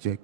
Check.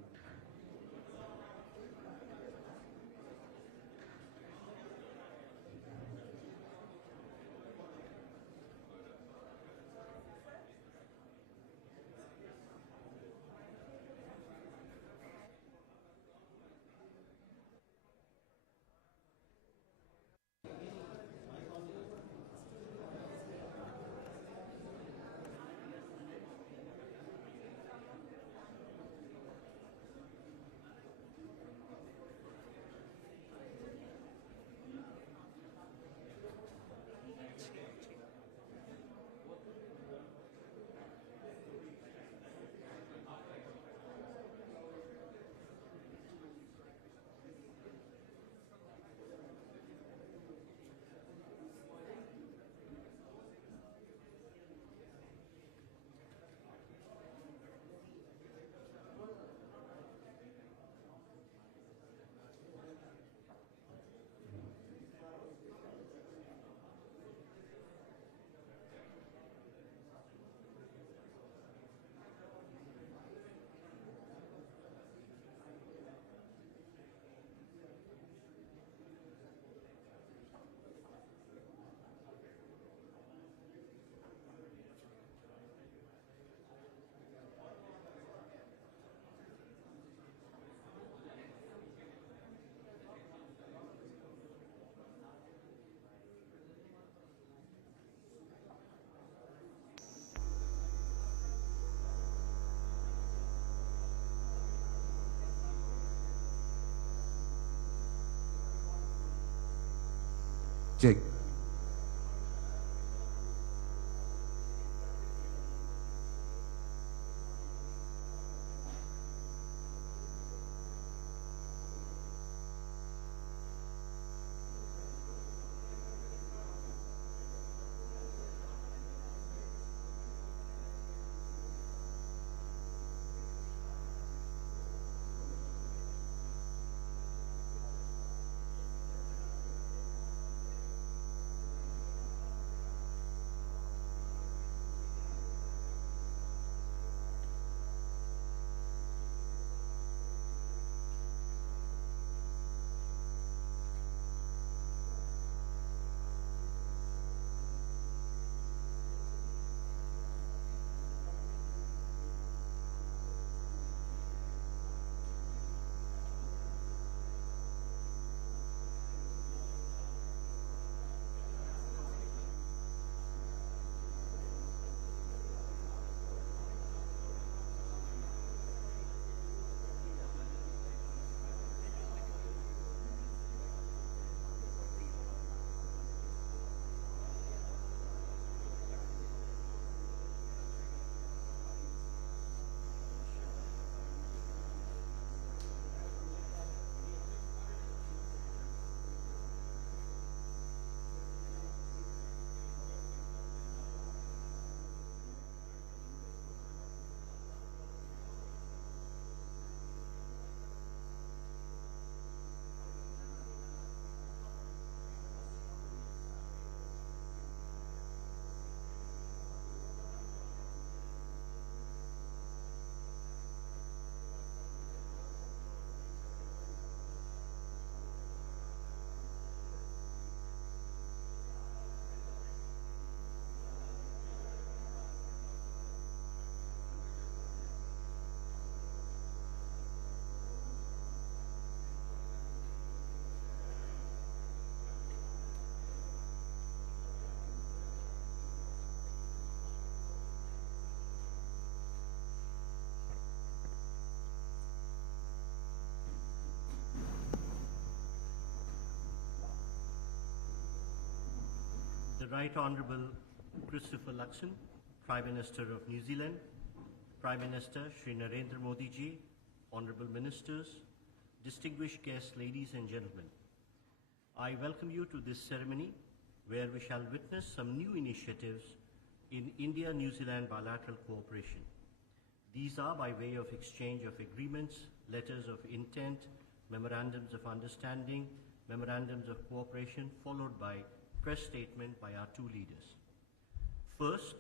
Check. The Right Honourable Christopher Luxon, Prime Minister of New Zealand, Prime Minister Shri Narendra Modi ji, Honourable Ministers, distinguished guests, ladies and gentlemen. I welcome you to this ceremony where we shall witness some new initiatives in India-New Zealand bilateral cooperation. These are by way of exchange of agreements, letters of intent, memorandums of understanding, memorandums of cooperation, followed by press statement by our two leaders. First,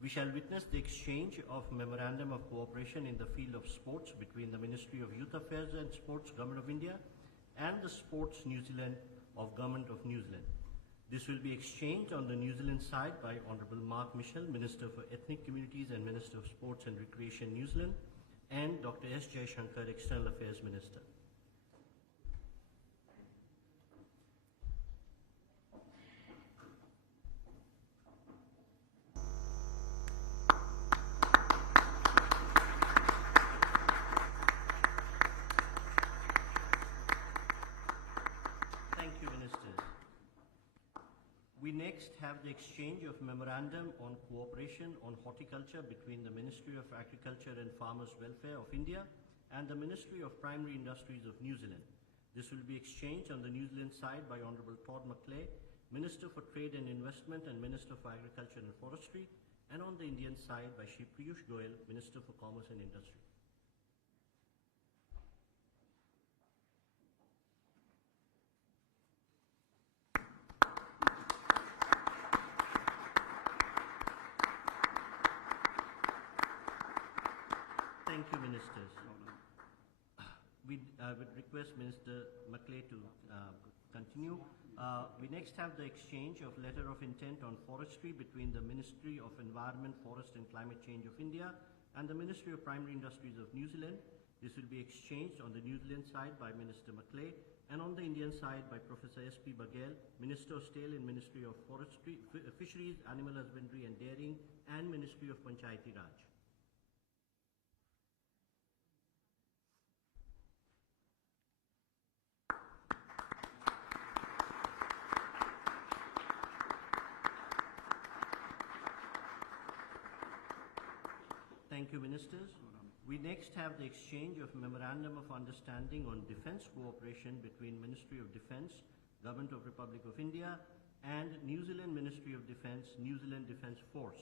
We shall witness the exchange of Memorandum of Cooperation in the field of sports between the Ministry of Youth Affairs and Sports, Government of India, and the Sports New Zealand of Government of New Zealand. This will be exchanged on the New Zealand side by Honourable Mark Michel, Minister for Ethnic Communities and Minister of Sports and Recreation, New Zealand, and Dr. S. Jaishankar, External Affairs Minister. Thank you, Ministers. We next have the exchange of Memorandum on Cooperation on Horticulture between the Ministry of Agriculture and Farmers' Welfare of India and the Ministry of Primary Industries of New Zealand. This will be exchanged on the New Zealand side by Honourable Todd McClay, Minister for Trade and Investment and Minister for Agriculture and Forestry, and on the Indian side by Shri Piyush Goyal, Minister for Commerce and Industry. Thank you, Ministers. We would request Minister McClay to continue. We next have the exchange of letter of intent on forestry between the Ministry of Environment, Forest and Climate Change of India and the Ministry of Primary Industries of New Zealand. This will be exchanged on the New Zealand side by Minister McClay and on the Indian side by Professor S.P. Baghel, Minister of Steel in Ministry of Forestry, Fisheries, Animal Husbandry and Dairying and Ministry of Panchayati Raj. Thank you, Ministers. We next have the exchange of Memorandum of Understanding on Defence Cooperation between Ministry of Defence, Government of Republic of India and New Zealand Ministry of Defence, New Zealand Defence Force.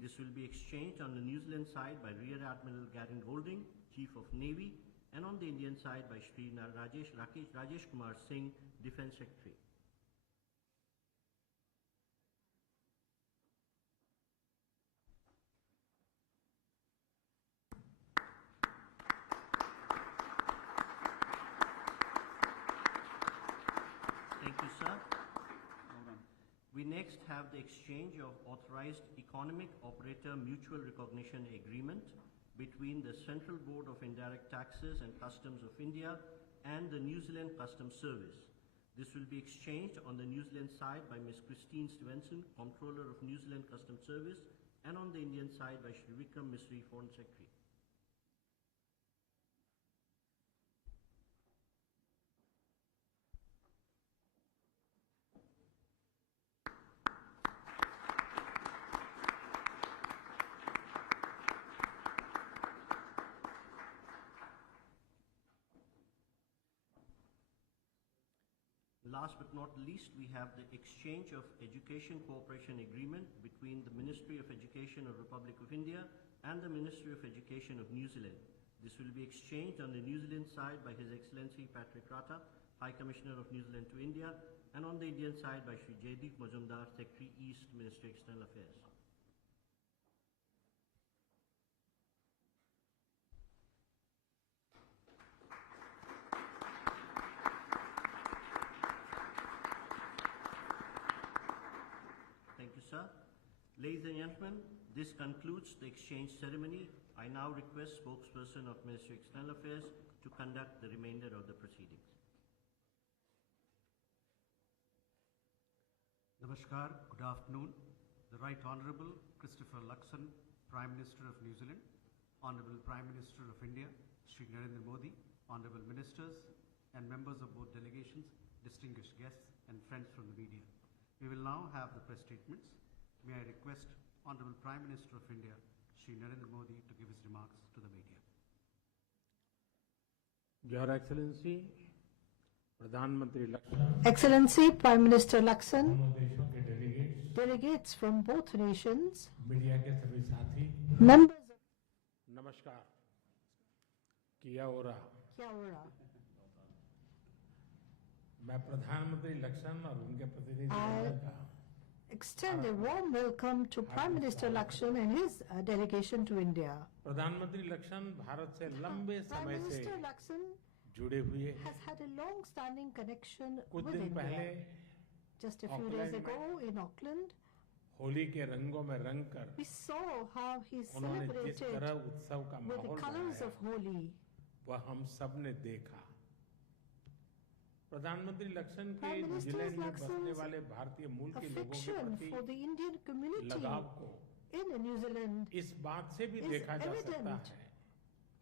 This will be exchanged on the New Zealand side by Rear Admiral Garen Golding, Chief of Navy, and on the Indian side by Shri Rajesh Kumar Singh, Defence Secretary. Thank you, sir. We next have the exchange of Authorized Economic Operator Mutual Recognition Agreement between the Central Board of Indirect Taxes and Customs of India and the New Zealand Customs Service. This will be exchanged on the New Zealand side by Ms. Christine Stevenson, Comptroller of New Zealand Customs Service, and on the Indian side by Shri Vikram Misri, Foreign Secretary. Last but not least, we have the exchange of Education Cooperation Agreement between the Ministry of Education of Republic of India and the Ministry of Education of New Zealand. This will be exchanged on the New Zealand side by His Excellency Patrick Rata, High Commissioner of New Zealand to India, and on the Indian side by Shri Jaideep Majumdar, Secretary East, Ministry of External Affairs. Sir. Ladies and gentlemen, this concludes the exchange ceremony. I now request spokesperson of Ministry of External Affairs to conduct the remainder of the proceedings. Namaskar, good afternoon. The Right Honourable Christopher Luxon, Prime Minister of New Zealand, Honourable Prime Minister of India, Shri Narendra Modi, Honourable Ministers and members of both delegations, distinguished guests and friends from the media. We will now have the press statements. May I request Honourable Prime Minister of India, Shri Narendra Modi, to give his remarks to the media. Your Excellency, Pradhan Mantri Luxon, Excellency Prime Minister Luxon, दोनों देशों के delegates from both nations, media के सभी साथी, members of नमस्कार। किया हो रहा। Kiaora. मैं प्रधानमंत्री लक्ष्मण और उनके प्रतिनिधि मंडल का extend a warm welcome to Prime Minister Luxon and his delegation to India. प्रधानमंत्री लक्षण भारत से लंबे Prime समय से Minister Luxon जुड़े हुए हैं। has had a long-standing connection कुछ with दिन India. पहले Just a few days ago in Auckland, Holi के रंगों में रंग कर we saw how he उन्होंने जिस celebrated तरह उत्सव का with the माहौल colors बनाया, of Holi. वह हम सब ने देखा। प्रधानमंत्री लक्षण के Prime Minister न्यूजीलैंड में Luxon's बसने वाले भारतीय मूल के लोगों के Affection प्रति for the Indian community लगाव को in New Zealand इस बात से भी is देखा जा सकता evident है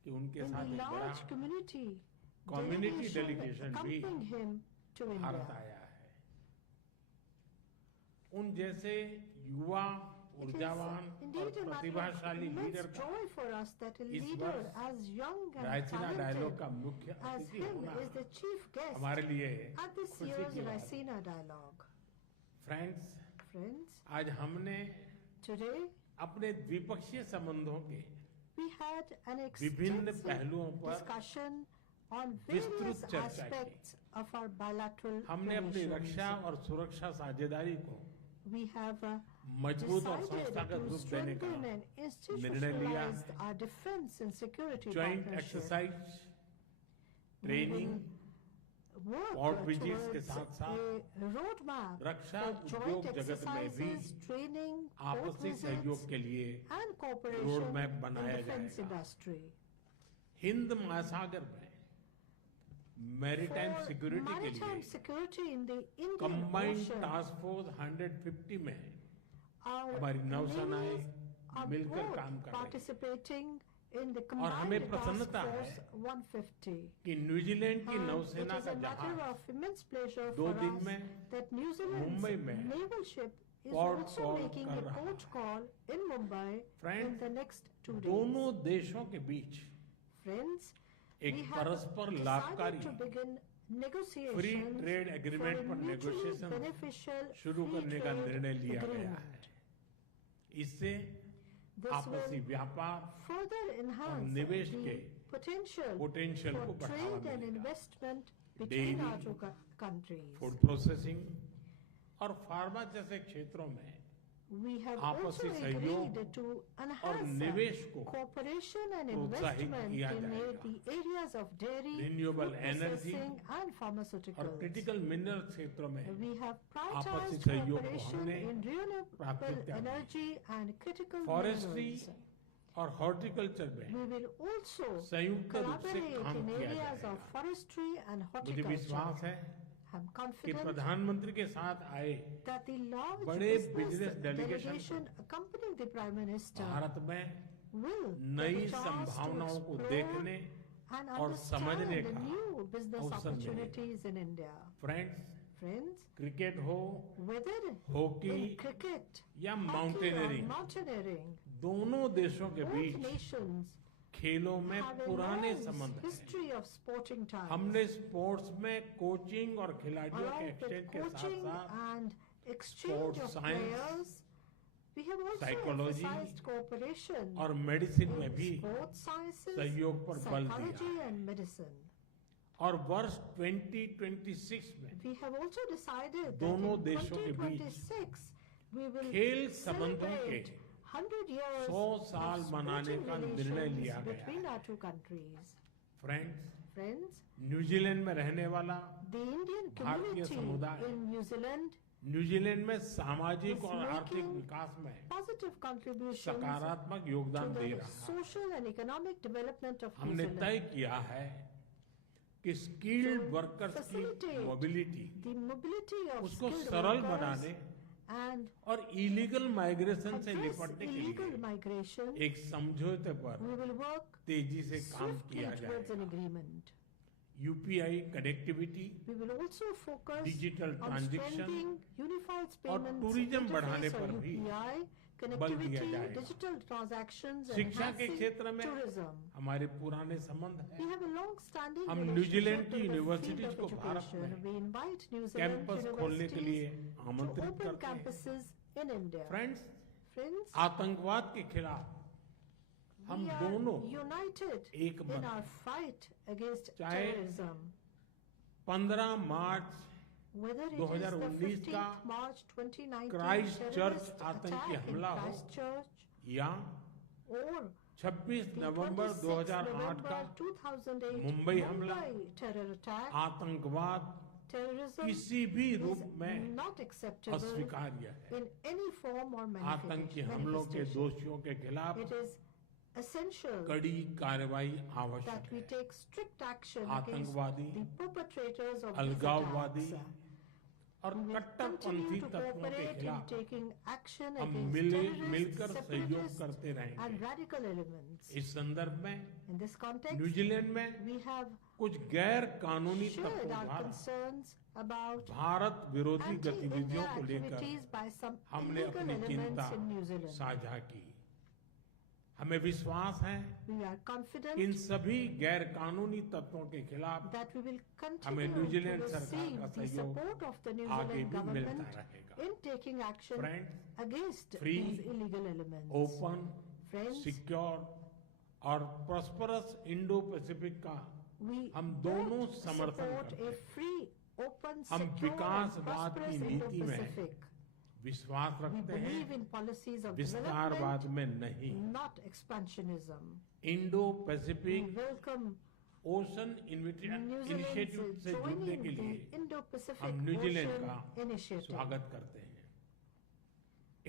कि उनके in साथ the एक बड़ा large community community delegation भी accompanying him to Bharat India. आया है। उन जैसे युवा It is ऊर्जावान और indeed a matter प्रतिभाशाली of लीडर immense का joy for us that a इस leader वर्ष as young and Raisina Dialogue talented का मुख्य as अतिथि him होना is the chief guest हमारे लिए at this खुशी year's की बात है। Raisina Dialogue. फ्रेंड्स, Friends, आज हमने today अपने द्विपक्षीय संबंधों के we had an विभिन्न extensive पहलुओं पर discussion on विस्तृत various चर्चा की। aspects of our bilateral हमने अपनी relations. रक्षा और सुरक्षा साझेदारी को We have मजबूत और decided संस्थागत to रूप देने का strengthen and निर्णय लिया institutionalize है। our defense and security joint partnership. Exercise, We training, will work Port visits के towards साथ-साथ a roadmap रक्षा for उद्योग joint जगत में भी exercises, training, port आपसी visits, सहयोग के लिए and cooperation roadmap in बनाया defense जाएगा। industry. हिंद महासागर में मैरीटाइम For सिक्योरिटी के maritime लिए security in the Indian combined Ocean, task force 150 में our हमारी नौसेनाएं navies are मिलकर both काम कर रही हैं। participating in the हमें combined task प्रसन्नता है force 150. कि न्यूजीलैंड की And नौसेना it is का a matter जहाज of immense pleasure दो for दिन us में that New Zealand's मुंबई में naval ship is port also call making कर a रहा port है। call in Mumbai in Friends, the next 2 days. दोनों देशों के बीच Friends, एक we have परस्पर decided लाभकारी to begin free negotiations trade for agreement a पर mutually नेगोशिएशन beneficial शुरू free करने का trade निर्णय लिया गया है। agreement. इससे This आपसी will व्यापार further enhance निवेश the के potential पोटेंशियल for को बढ़ावा trade and मिलेगा। investment between Dairy, our two countries. Food processing और फार्मा जैसे क्षेत्रों में We have आपसी also सहयोग agreed to और enhance निवेश को cooperation and प्रोत्साहित investment किया in जाएगा। the areas of dairy, Renewable food energy processing and और pharmaceuticals. क्रिटिकल मिनरल क्षेत्रों में We have आपसी prioritized सहयोग को cooperation हमने in renewable प्राथमिकता दी। energy and critical forestry minerals. और हॉर्टिकल्चर में We will also संयुक्त रूप से collaborate काम in किया areas of जाएगा। forestry and मुझे horticulture. विश्वास है I'm कि confident प्रधानमंत्री के साथ आए that the large बड़े business business delegation delegation accompanying the Prime Minister Bharat में will नई get a chance to संभावनाओं को explore देखने and और समझने understand the का new business अवसर मिलेगा। opportunities in India. Friends, Friends, cricket हो, whether हॉकी in cricket, या hockey or माउंटेनियरिंग, mountaineering, दोनों देशों के both बीच nations खेलों में have a पुराने long संबंध हैं। history of sporting ties. हमने स्पोर्ट्स में कोचिंग और खिलाड़ियों के Along एक्सचेंज with के coaching साथ and exchange sports of science, players, we have also psychology emphasized cooperation और मेडिसिन में in भी sports sciences, सहयोग पर बल दिया psychology है। and medicine. और वर्ष 2026 में We have also decided that दोनों in देशों के बीच 2026, we will खेल संबंधों के celebrate 100 years 100 of साल मनाने sporting का निर्णय relations लिया गया between है। our two countries. Friends, Friends, New Zealand में रहने वाला the Indian भारतीय community समुदाय in New Zealand न्यूजीलैंड में सामाजिक is और आर्थिक making विकास में positive contributions सकारात्मक to योगदान दे the रहा है। social and economic development of New हमने तय Zealand. किया है कि स्किल्ड To वर्कर्स की facilitate mobility The mobility of उसको skilled सरल workers बनाने and और इलीगल माइग्रेशन से address निपटने के illegal लिए migration, एक समझौते पर we will work तेजी से काम swiftly किया towards an जाएगा। agreement. UPI connectivity, We will also focus digital on transaction strengthening unified और payments टूरिज्म बढ़ाने interface or पर भी UPI, बल दिया connectivity, जाएगा। digital transactions, and शिक्षा के enhancing क्षेत्र में tourism. हमारे पुराने संबंध We हैं। have a long-standing हम relationship न्यूजीलैंड की in the field universities of को भारत education. में We invite New Zealand campus खोलने के लिए universities to आमंत्रित open करते हैं। campuses in India. Friends, Friends, आतंकवाद के खिलाफ हम we are दोनों united एक in मत our हैं। fight against चाहे terrorism. 15 March Whether it is the 2019 15th का March 2019 क्राइस्ट चर्च terrorist आतंकी attack in हमला हो Christchurch या or 26 the नवंबर 26th 2008 का November 2008 मुंबई हमला, Mumbai terror attack, आतंकवाद terrorism किसी भी is रूप में not acceptable अस्वीकार्य है। in any form or आतंकी हमलों के manifestation. दोषियों के खिलाफ It is essential कड़ी कार्रवाई that आवश्यक we है। take strict action against आतंकवादी, the perpetrators of these अलगाववादी attacks. और We will कट्टरपंथी continue to तत्वों के cooperate in खिलाफ taking action हम against terrorists, मिलकर सहयोग separatists करते and रहेंगे। radical elements. इस संदर्भ में In this context, न्यूजीलैंड में we have कुछ गैर कानूनी shared तत्वों our द्वारा concerns about भारत विरोधी anti-India गतिविधियों को लेकर activities by some हमने illegal अपनी चिंता elements in New Zealand. साझा की। हमें विश्वास है We are इन confident सभी गैर कानूनी तत्वों के खिलाफ that we will हमें continue न्यूजीलैंड to सरकार receive का the सहयोग support of the New आगे Zealand भी मिलता government रहेगा। in taking action Friends, against free, these illegal elements. Open, Friends, secure और प्रॉस्परस इंडो पैसिफिक का we हम दोनों both समर्थन support करते a हैं। free, open, हम secure and विकासवाद की prosperous नीति में Indo-Pacific. विश्वास We रखते हैं, believe in policies of विस्तारवाद development, में नहीं। not expansionism. Indo We Pacific welcome ocean New initiative Zealand's से जुड़ने के joining लिए the Indo-Pacific हम न्यूजीलैंड Ocean का Initiative. स्वागत करते हैं।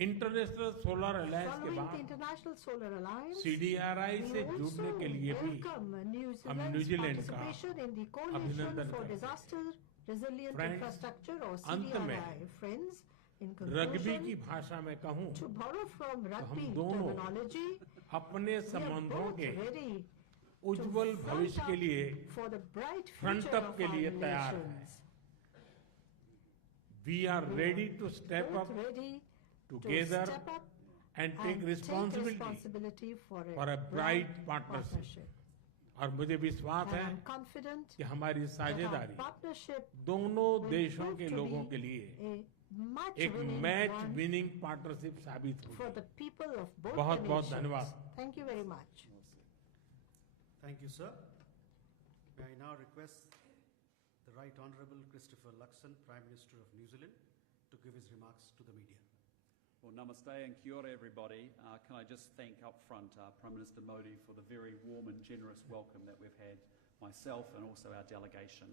इंटरनेशनल सोलर अलायंस के Following the बाद International Solar Alliance, CDRI we से also जुड़ने के लिए भी welcome New हम Zealand's न्यूजीलैंड का participation in the Coalition अभिनंदन for करते हैं। Disaster Resilient Friends, Infrastructure or अंत में CDRI. Friends, in rugby conclusion, की भाषा में कहूं to borrow from rugby दोनों terminology, अपने we are संबंधों both के ready उज्जवल to भविष्य front के up लिए for the bright front future up of के our लिए तैयार हैं। relations. We are ready to step Both up ready together to step up and and take responsibility responsibility for for a bright partnership. और मुझे विश्वास And है I'm confident कि हमारी that our साझेदारी partnership दोनों will देशों prove के to लोगों be के लिए a एक match-winning match one winning partnership साबित for होगी। the people of both बहुत the बहुत nations. धन्यवाद। Thank you very much. Thank you, sir. May I now request the Right Honourable Christopher Luxon, Prime Minister of New Zealand, to give his remarks to the media. Well, namaste and kia ora, everybody. Can I just thank up front Prime Minister Modi for the very warm and generous welcome that we've had, myself and also our delegation.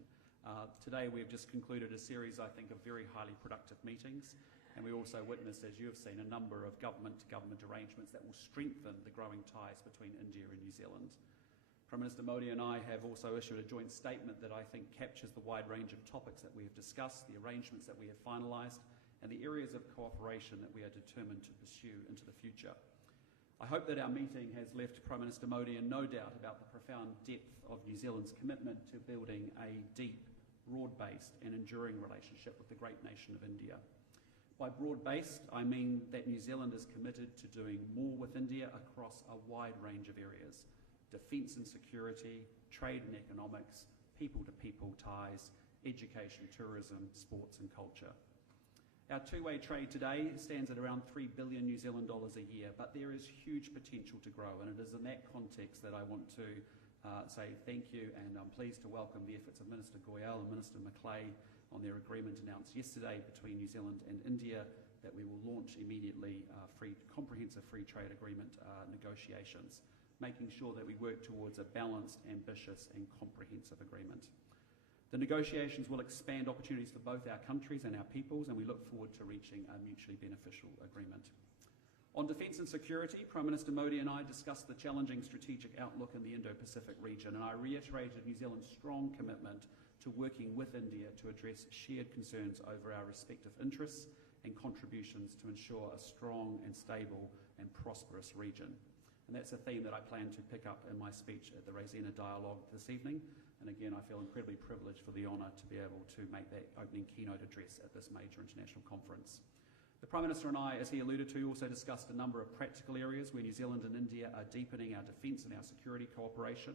Today we've just concluded a series, I think, of very highly productive meetings, and we also witnessed, as you have seen, a number of government-to-government arrangements that will strengthen the growing ties between India and New Zealand. Prime Minister Modi and I have also issued a joint statement that I think captures the wide range of topics that we have discussed, the arrangements that we have finalised, and the areas of cooperation that we are determined to pursue into the future. I hope that our meeting has left Prime Minister Modi in no doubt about the profound depth of New Zealand's commitment to building a deep, broad-based and enduring relationship with the great nation of India. By broad-based, I mean that New Zealand is committed to doing more with India across a wide range of areas: defence and security, trade and economics, people-to-people ties, education, tourism, sports and culture. Our two-way trade today stands at around $3 billion New Zealand dollars a year, but there is huge potential to grow, and it is in that context that I want to say thank you, and I'm pleased to welcome the efforts of Minister Goyal and Minister Macleay on their agreement announced yesterday between New Zealand and India that we will launch immediately comprehensive free trade agreement negotiations, making sure that we work towards a balanced, ambitious and comprehensive agreement. The negotiations will expand opportunities for both our countries and our peoples, and we look forward to reaching a mutually beneficial agreement. On defence and security, Prime Minister Modi and I discussed the challenging strategic outlook in the Indo-Pacific region, and I reiterated New Zealand's strong commitment to working with India to address shared concerns over our respective interests and contributions to ensure a strong and stable and prosperous region. And that's a theme that I plan to pick up in my speech at the Raisina Dialogue this evening. And again, I feel incredibly privileged for the honour to be able to make that opening keynote address at this major international conference. The Prime Minister and I, as he alluded to, also discussed a number of practical areas where New Zealand and India are deepening our defence and our security cooperation.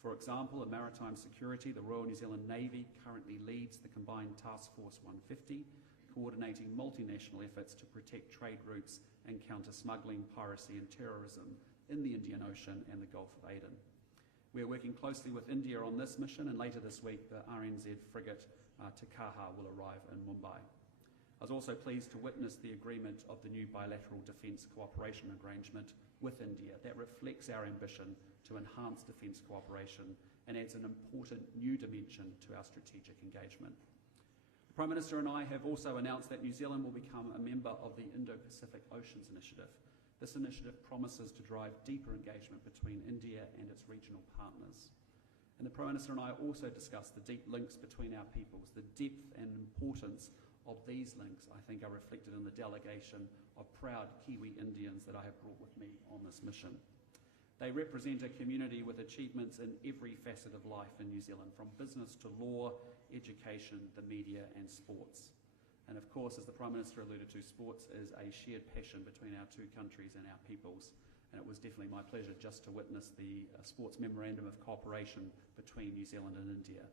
For example, in maritime security, the Royal New Zealand Navy currently leads the Combined Task Force 150, coordinating multinational efforts to protect trade routes and counter smuggling, piracy and terrorism in the Indian Ocean and the Gulf of Aden. We are working closely with India on this mission, and later this week the RNZ frigate Te Kaha will arrive in Mumbai. I was also pleased to witness the agreement of the new bilateral defence cooperation arrangement with India that reflects our ambition to enhance defence cooperation and adds an important new dimension to our strategic engagement. The Prime Minister and I have also announced that New Zealand will become a member of the Indo-Pacific Oceans Initiative. This initiative promises to drive deeper engagement between India and its regional partners. And the Prime Minister and I also discussed the deep links between our peoples. The depth and importance of these links, I think, are reflected in the delegation of proud Kiwi Indians that I have brought with me on this mission. They represent a community with achievements in every facet of life in New Zealand, from business to law, education, the media and sports. And of course, as the Prime Minister alluded to, sports is a shared passion between our two countries and our peoples. And it was definitely my pleasure just to witness the Sports Memorandum of Cooperation between New Zealand and India.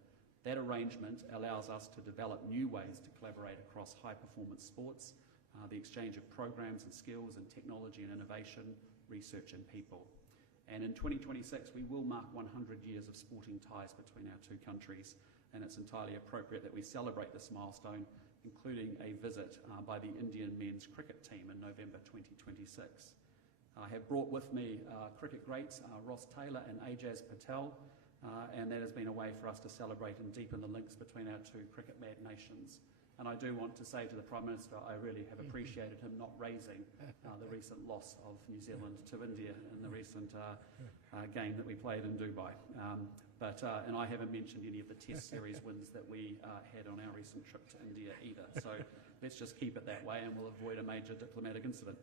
That arrangement allows us to develop new ways to collaborate across high-performance sports, the exchange of programs and skills and technology and innovation, research and people. And in 2026, we will mark 100 years of sporting ties between our two countries, and it's entirely appropriate that we celebrate this milestone, including a visit by the Indian men's cricket team in November 2026. I have brought with me cricket greats Ross Taylor and Ajaz Patel, and that has been a way for us to celebrate and deepen the links between our two cricket-mad nations. And I do want to say to the Prime Minister, I really have appreciated him not raising the recent loss of New Zealand to India in the recent game that we played in Dubai. And I haven't mentioned any of the Test Series wins that we had on our recent trip to India either. So let's just keep it that way and we'll avoid a major diplomatic incident.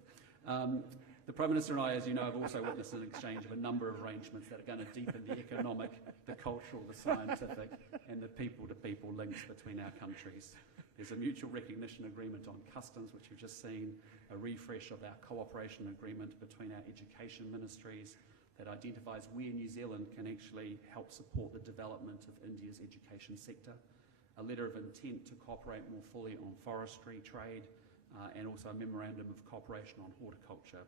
The Prime Minister and I, as you know, have also witnessed an exchange of a number of arrangements that are going to deepen the economic, the cultural, the scientific and the people-to-people links between our countries. There's a mutual recognition agreement on customs, which you've just seen, a refresh of our cooperation agreement between our education ministries that identifies where New Zealand can actually help support the development of India's education sector, a letter of intent to cooperate more fully on forestry, trade, and also a memorandum of cooperation on horticulture.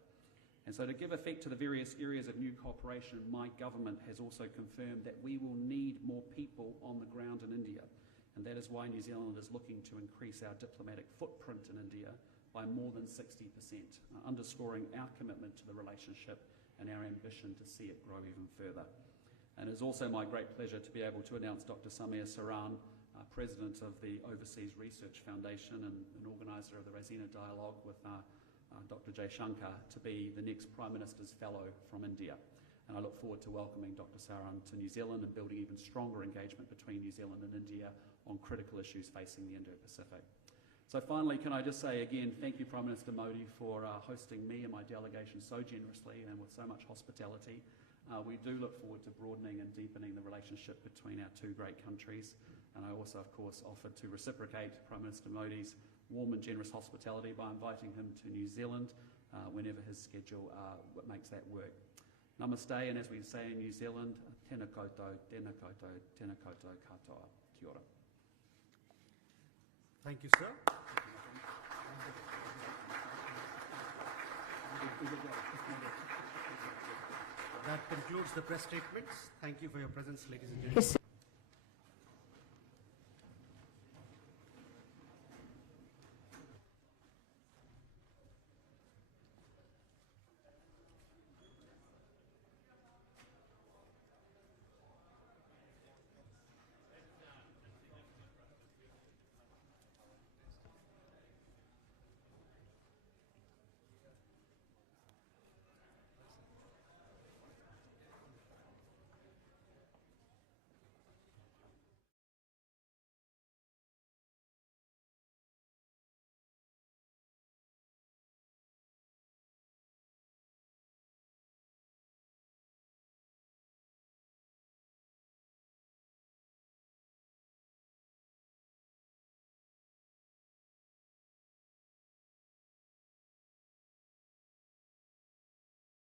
And so to give effect to the various areas of new cooperation, my government has also confirmed that we will need more people on the ground in India. And that is why New Zealand is looking to increase our diplomatic footprint in India by more than 60%, underscoring our commitment to the relationship and our ambition to see it grow even further. And it is also my great pleasure to be able to announce Dr. Samir Saran, President of the Overseas Research Foundation and an organiser of the Rasina Dialogue with Dr. Jay Shankar, to be the next Prime Minister's Fellow from India. And I look forward to welcoming Dr. Saran to New Zealand and building even stronger engagement between New Zealand and India on critical issues facing the Indo-Pacific. So finally, can I just say again, thank you Prime Minister Modi for hosting me and my delegation so generously and with so much hospitality. We do look forward to broadening and deepening the relationship between our two great countries. And I also, of course, offered to reciprocate Prime Minister Modi's warm and generous hospitality by inviting him to New Zealand whenever his schedule makes that work. Namaste, and as we say in New Zealand, tēnā koutou, tēnā koutou, tēnā koutou katoa. Kia ora. Thank you, sir. That concludes the press statements. Thank you for your presence, ladies and gentlemen.